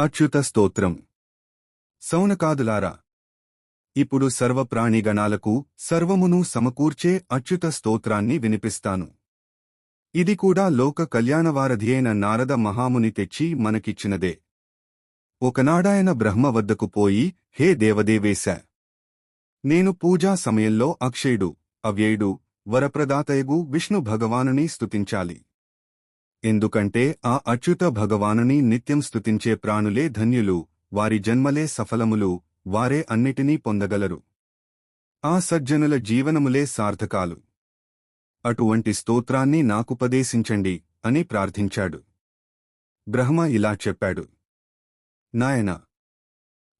అచ్యుత స్తోత్రం. సౌనకాదులారా ఇప్పుడు సర్వప్రాణిగణాలకు సర్వమును సమకూర్చే అచ్యుత స్తోత్రాన్ని వినిపిస్తాను. ఇది కూడా లోక కళ్యాణవారధి అయిన నారద మహాముని తెచ్చి మనకిచ్చినదే. ఒకనాడాయన బ్రహ్మ వద్దకు పోయి హే దేవదేవేశ! నేను పూజా సమయంలో అక్షయుడు అవ్యయుడు వరప్రదాతయగు విష్ణు భగవానుని స్తుతించాలి. ఎందుకంటే ఆ అచ్యుత భగవానుని నిత్యం స్తుతించే ప్రాణులే ధన్యులు వారి జన్మలే సఫలములు వారే అన్నిటినీ పొందగలరు. ఆ సజ్జనుల జీవనములే సార్థకాలు. అటువంటి స్తోత్రాన్ని నాకుపదేశించండి అని ప్రార్థించాడు. బ్రహ్మ ఇలా చెప్పాడు. నాయన!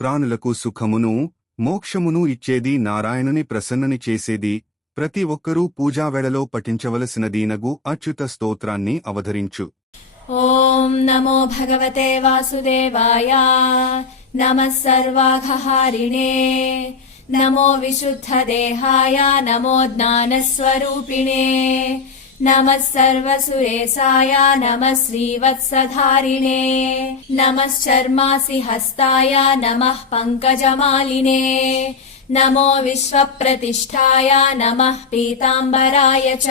ప్రాణులకు సుఖమును మోక్షమును ఇచ్చేది నారాయణుని ప్రసన్నని చేసేది ప్రతి ఒక్కరూ పూజావేళలో పఠించవలసినది నగు అచ్యుత స్తోత్రాన్ని అవధరించు. ఓం నమో భగవతే వాసుదేవాయ. నమ సర్వాఘహారిణే నమో విశుద్ధ దేహాయ. నమో జ్ఞానస్వరూపిణే. నమ సర్వసురేసాయ నమ శ్రీవత్సధారిణే. నమశ్చర్మాసి హస్తాయ. నమ పంకజమాలినే. नमो विश्वप्रतिष्ठाय नमः पीताम्बराय च।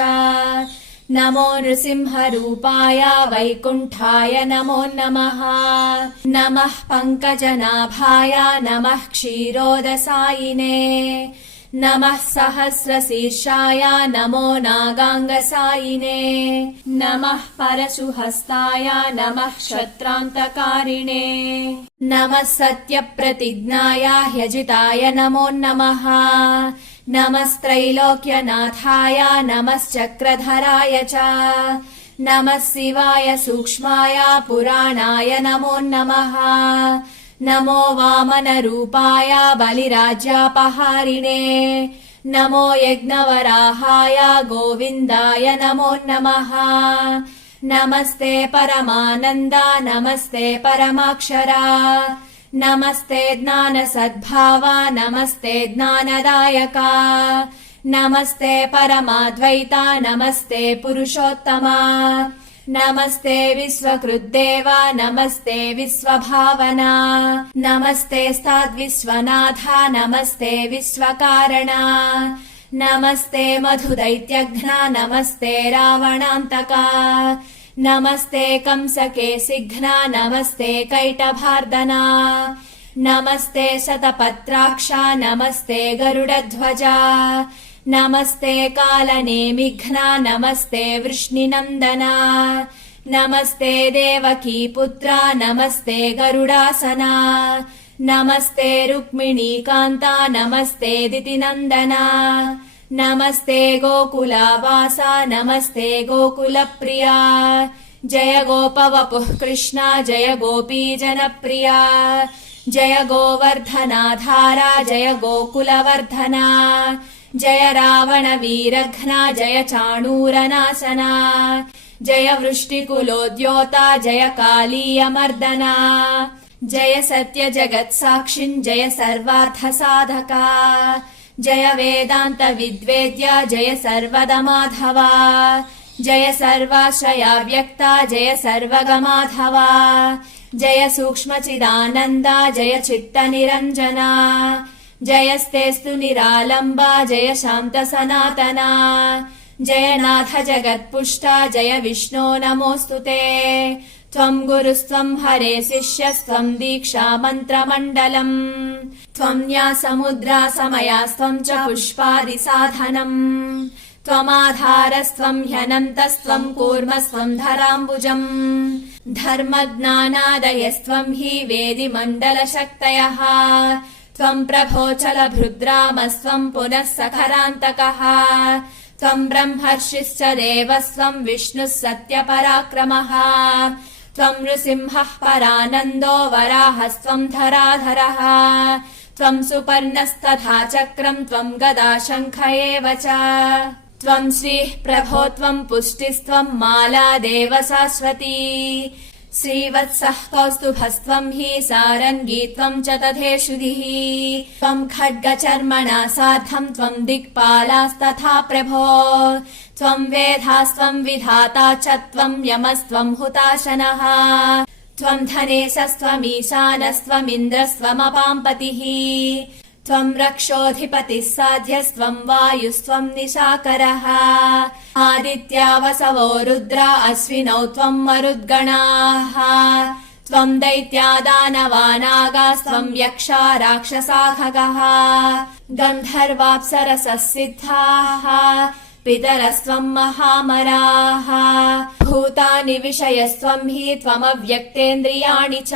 नमो नृसिंहरूपाय वैकुण्ठाय नमो नमः। नमः पङ्कजनाभाय नमः क्षीरोदसायिने नमः सहस्रशीर्षाय नमो नागाङ्गसायिने। नमः परशुहस्ताय नमः क्षत्रान्तकारिणे। नमः सत्यप्रतिज्ञाय ह्यजिताय नमो नमः। नमस्त्रैलोक्यनाथाय नमश्चक्रधराय च। नमः शिवाय सूक्ष्माय पुराणाय नमो नमः नमो वामनरूपाय बलिराज्यापहारिणे नमो यज्ञवराहाय गोविन्दाय नमो नमः। नमस्ते परमानन्द नमस्ते परमाक्षरा नमस्ते ज्ञानसद्भावा नमस्ते ज्ञानदायका नमस्ते परमाद्वैता नमस्ते पुरुषोत्तमा नमस्ते विश्वकृद्देवा नमस्ते विश्वभावना नमस्ते स्ताद्विश्वनाथा नमस्ते विश्वकारणा नमस्ते मधुदैत्यघ्ना नमस्ते रावणान्तका नमस्ते कंसकेशिघ्ना नमस्ते कैटभार्दना नमस्ते शतपत्राक्षा नमस्ते गरुडध्वजा नमस्ते कालनेमिघ्ना नमस्ते वृष्णिनन्दना नमस्ते देवकी पुत्रा नमस्ते गरुडासना नमस्ते रुक्मिणीकान्ता नमस्ते दितिनन्दना नमस्ते गोकुलावासा नमस्ते गोकुलप्रिया जय गोपवपुः कृष्णा जय गोपीजनप्रिया जय गोवर्धनाधारा जय गोकुलवर्धना जय रावणवीरघ्ना जय चाणूरनाशना जय वृष्टिकुलोद्योता जय कालीयमर्दना जय सत्यजगत्साक्षिन् जय सर्वार्थसाधका जय वेदान्तविद्वेद्या जय सर्वदमाधवा जय सर्वाश्रया व्यक्ता जय सर्वगमाधवा जय सूक्ष्मचिदानन्दा जय चित्तनिरञ्जना जयस्तेस्तु निरालम्बा जय शान्तसनातना जय नाथ जगत्पुष्टा जय विष्णो नमोऽस्तु ते त्वम् गुरुस्त्वम् हरे शिष्यस्त्वम् दीक्षा मन्त्रमण्डलम् त्वम् न्यासमुद्रा समयास्त्वम् च पुष्पादिसाधनम् त्वमाधारस्त्वम् ह्यनन्तस्त्वम् कूर्मस्त्वम् धराम्बुजम् धर्मज्ञानादयस्त्वम् हि वेदिमण्डलशक्तयः त्वम् प्रभोचलभृद्रामस्त्वम् पुनः सखरान्तकः त्वम् ब्रह्मर्षिश्च देवस्त्वम् विष्णुः सत्यपराक्रमः। त्वम् नृसिंहः परानन्दो वराहस्त्वम् धराधरः। त्वम् सुपर्णस्तथा चक्रम् त्वम् गदा शङ्ख एव च। त्वम् श्रीः प्रभो त्वम् पुष्टिस्त्वम् माला देव शाश्वती श्रीवत्सः कौस्तुभस्त्वम् हि सारङ्गी त्वम् च तथेषुधिः। त्वम् खड्गचर्मणा सार्धम् त्वम् दिक्पालास्तथा प्रभो। त्वम् वेधास्त्वम् विधाता च त्वम् यमस्त्वम् हुताशनः। त्वम् धनेशस्त्वमीशानस्त्वमिन्द्रस्त्वमपाम् पतिः त्वम् रक्षोऽधिपतिः साध्यस्त्वम् वायुस्त्वम् निशाकरः। आदित्यावसवो रुद्रा अश्विनौ त्वम् मरुद्गणाः। त्वम् दैत्यादानवानागास्त्वम् यक्षा राक्षसाखगः। गन्धर्वाप्सरसः सिद्धाः। पितरस्त्वम् महामराः। भूतानि विषयस्त्वम् हि त्वमव्यक्तेन्द्रियाणि च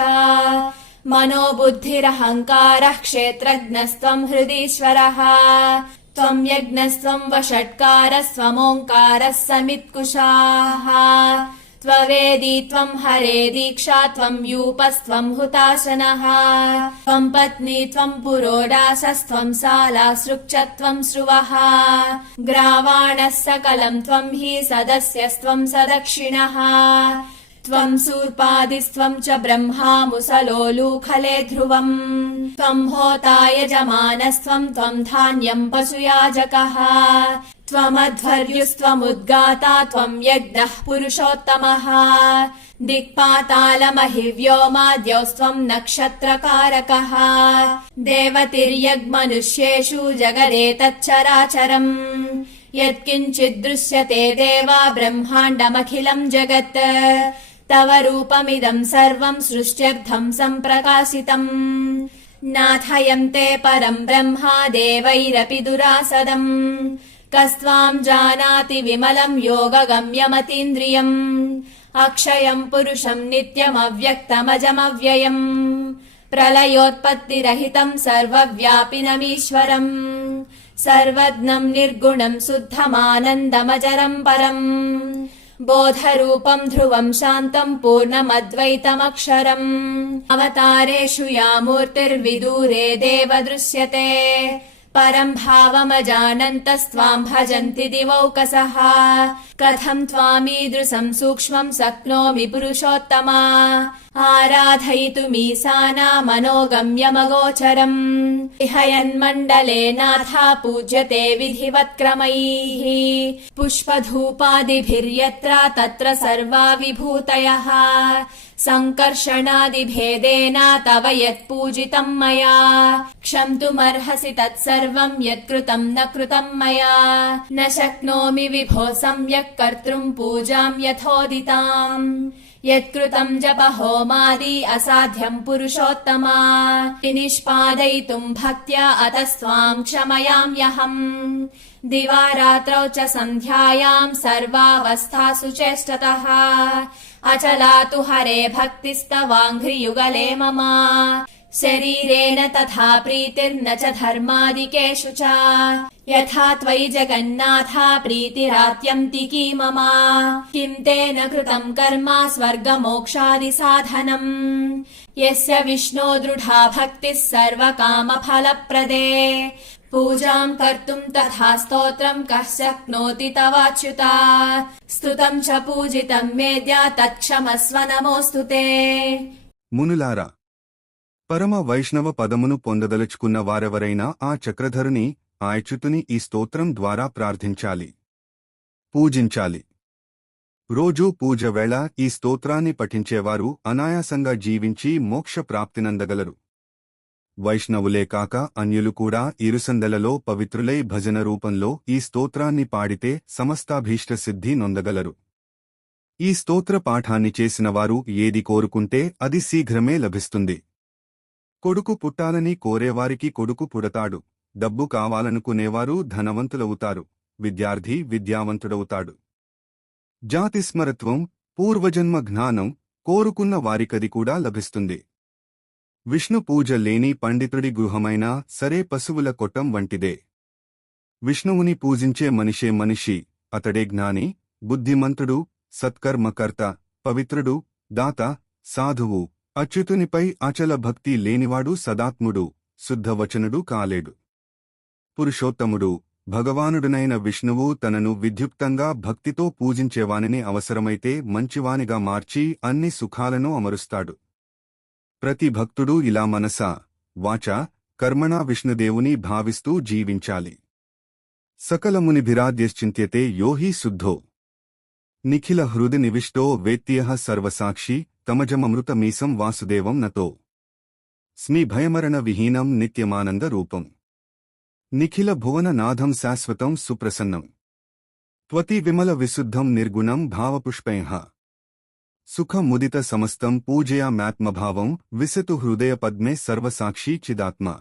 मनोबुद्धिरहङ्कारः क्षेत्रज्ञस्त्वम् हृदीश्वरः। त्वम् यज्ञस्त्वम् वषट्कारस्त्वमोङ्कारः समित्कुशाः। त्ववेदी त्वम् हरे दीक्षा त्वम् यूपस्त्वम् हुताशनः। त्वम् पत्नी त्वम् पुरोडाशस्त्वम् सालासृक् च त्वम् श्रुवः ग्रावाणः सकलम् त्वम् हि सदस्यस्त्वम् सदक्षिणः त्वम् सूर्पादिस्त्वम् च ब्रह्मा मुसलोलूखले ध्रुवम्। त्वम् होता यजमानस्त्वम् त्वम् धान्यम् पशुयाजकः। त्वमध्वर्युस्त्वमुद्गाता त्वम् यज्ञः पुरुषोत्तमः। दिक्पातालमहिव्योमाद्यौस्त्वम् नक्षत्रकारकः। देवतिर्यग्मनुष्येषु जगदेतच्चराचरम् यत्किञ्चिद्दृश्यते देवा ब्रह्माण्डमखिलम् जगत् तव रूपमिदम् सर्वम् सृष्ट्यर्थम् सम्प्रकाशितम् नाथयन्ते परम् ब्रह्मा देवैरपि दुरासदम् कस्त्वाम् जानाति विमलम् योगगम्यमतीन्द्रियम् अक्षयम् पुरुषम् नित्यमव्यक्तमजमव्ययम् प्रलयोत्पत्तिरहितम् सर्वव्यापिनमीश्वरम् सर्वज्ञम् निर्गुणम् शुद्धमानन्दमजरम् परम् बोधरूपम् ध्रुवम् शान्तम् पूर्णमद्वैतमक्षरम्। अवतारेषु या मूर्तिर्विदूरे देव दृश्यते। परम् भावमजानन्तस्त्वाम् भजन्ति दिवौकसः। कथम् त्वामीदृशम् सूक्ष्मम् शक्नोमि पुरुषोत्तमा आराधयितुमीसाना मनोगम्यमगोचरम्। इह यन्मण्डले नाथा पूज्यते विधिवत्क्रमैः। पुष्पधूपादिभिर्यत्र तत्र सर्वा विभूतयः सङ्कर्षणादिभेदेन तव यत्पूजितम् मया। क्षन्तुमर्हसि तत्सर्वम् यत्कृतम् न कृतम् मया। न शक्नोमि विभो सम्यक् कर्तृम् पूजाम् यथोदिताम् यत्कृतम् जप होमादि असाध्यम् पुरुषोत्तमा निष्पादयितुम् भक्त्या अतस्त्वाम् क्षमयाम्यहम् दिवा रात्रौ च सन्ध्यायाम् सर्वावस्थासु चेष्टतः अचला तु हरे भक्तिस्तवाङ्घ्रियुगले मम शरीरेण तथा प्रीतिर्न च धर्मादिकेषु च यथा त्वयि जगन्नाथा प्रीतिरात्यन्तिकी मम किम् तेन कृतम् कर्म स्वर्गमोक्षादिसाधनम् यस्य विष्णो दृढा भक्तिः सर्वकामफलप्रदे पूजाम् कर्तुम् तथा स्तोत्रम् कः शक्नोति तवाच्युता स्तुतम् च पूजितम् मेद्या तत्क्षमस्व नमोऽस्तु ते मुनुलारा పరమ వైష్ణవ పదమును పొందదలుచుకున్న వారెవరైనా ఆ చక్రధరుని ఆయచ్యుతుని ఈ స్తోత్రం ద్వారా ప్రార్థించాలి. పూజించాలి. రోజూ పూజ వేళ ఈ స్తోత్రాన్ని పఠించేవారు అనాయాసంగా జీవించి మోక్ష ప్రాప్తినందగలరు. వైష్ణవులే కాక అన్యులు కూడా ఇరుసందలలో పవిత్రులై భజన రూపంలో ఈ స్తోత్రాన్ని పాడితే సమస్తాభీష్ట సిద్ధి నొందగలరు. ఈ స్తోత్ర పాఠాన్ని చేసినవారు ఏది కోరుకుంటే అది శీఘ్రమే లభిస్తుంది. కొడుకు పుట్టాలని కోరేవారికి కొడుకు పుడతాడు. డబ్బు కావాలనుకునేవారు ధనవంతులవుతారు. విద్యార్థి విద్యావంతుడవుతాడు. జాతిస్మరత్వం పూర్వజన్మ జ్ఞానం కోరుకున్న వారికది కూడా లభిస్తుంది. విష్ణు పూజ లేని పండితుడి గృహమైనా సరే పశువుల కొట్టం వంటిదే. విష్ణువుని పూజించే మనిషే మనిషి అతడే జ్ఞాని బుద్ధిమంతుడు సత్కర్మకర్త పవిత్రుడు దాత సాధువు అచ్యుతునిపై అచల భక్తి లేనివాడు సదాత్ముడు శుద్ధవచనుడు కాలేడు. పురుషోత్తముడు భగవానుడునైన విష్ణువు తనను విద్యుక్తంగా భక్తితో పూజించేవానిని అవసరమైతే మంచివానిగా మార్చి అన్ని సుఖాలను అమరుస్తాడు. ప్రతి భక్తుడు ఇలా మనసా వాచ కర్మణా విష్ణుదేవుని భావిస్తూ జీవించాలి. సకలమునిభిరాద్యశ్చింత్యతే యోహి శుద్ధో. నిఖిల హృది నివిష్టో వేత్య సర్వసాక్షి తమజమమృతమీసం వాసుదేవం నతో. స్మి భయమరణ విహీనం నిత్యమానంద రూపం. నిఖిల భువననాథం శాశ్వతం సుప్రసన్నం. త్వతి విమల విశుద్ధం నిర్గుణం భావపుష్పైః. సుఖముదిత సమస్తం పూజయామ్యాత్మభావం విసతు హృదయ పద్మే సర్వసాక్షి చిదాత్మ.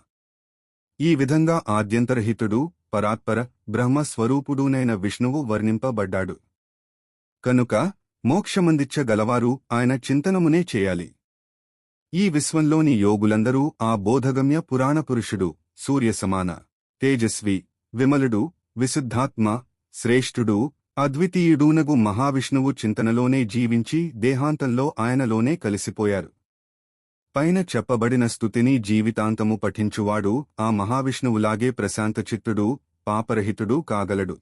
ఈ విధంగా ఆద్యంతరహితుడు పరాత్పర బ్రహ్మస్వరూపుడునైన విష్ణువు వర్ణింపబడ్డాడు. కనుక మోక్షమందిచ్చగలవారు ఆయన చింతనమునే చేయాలి. ఈ విశ్వంలోని యోగులందరూ ఆ బోధగమ్య పురాణపురుషుడు సూర్యసమాన తేజస్వి విమలుడు విశుద్ధాత్మ శ్రేష్ఠుడు అద్వితీయుడూనగు మహావిష్ణువు చింతనలోనే జీవించి దేహాంతంలో ఆయనలోనే కలిసిపోయారు. పైన చెప్పబడిన స్థుతిని జీవితాంతము పఠించువాడు ఆ మహావిష్ణువులాగే ప్రశాంతచిత్తుడు పాపరహితుడు కాగలడు.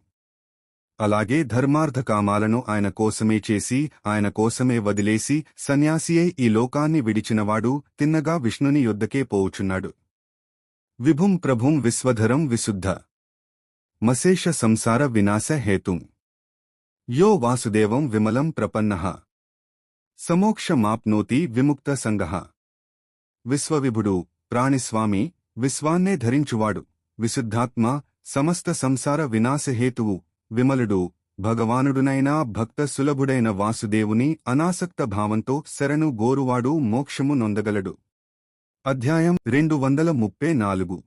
అలాగే ధర్మార్థ కామాలను ఆయన కోసమే చేసి ఆయన కోసమే వదిలేసి సన్యాసియే ఈ లోకాన్ని విడిచినవాడు తిన్నగా విష్ణుని యొద్దకే పోవుచున్నాడు. విభుం ప్రభుం విశ్వధరం విశుద్ధ. మశేష సంసార వినాశ హేతుం. యో వాసుదేవం విమలం ప్రపన్నః. సమోక్షమాప్నోతి విముక్త సంగః. విశ్వవిభుడు ప్రాణిస్వామి విశ్వాన్నే ధరించువాడు విశుద్ధాత్మ సమస్త సంసార వినాశహేతువు విమలుడు భగవానుడునైనా భక్త సులభుడైన వాసుదేవుని అనాసక్త భావంతో శరణు గోరువాడు మోక్షము నొందగలడు. అధ్యాయం రెండు వందల ముప్పై నాలుగు.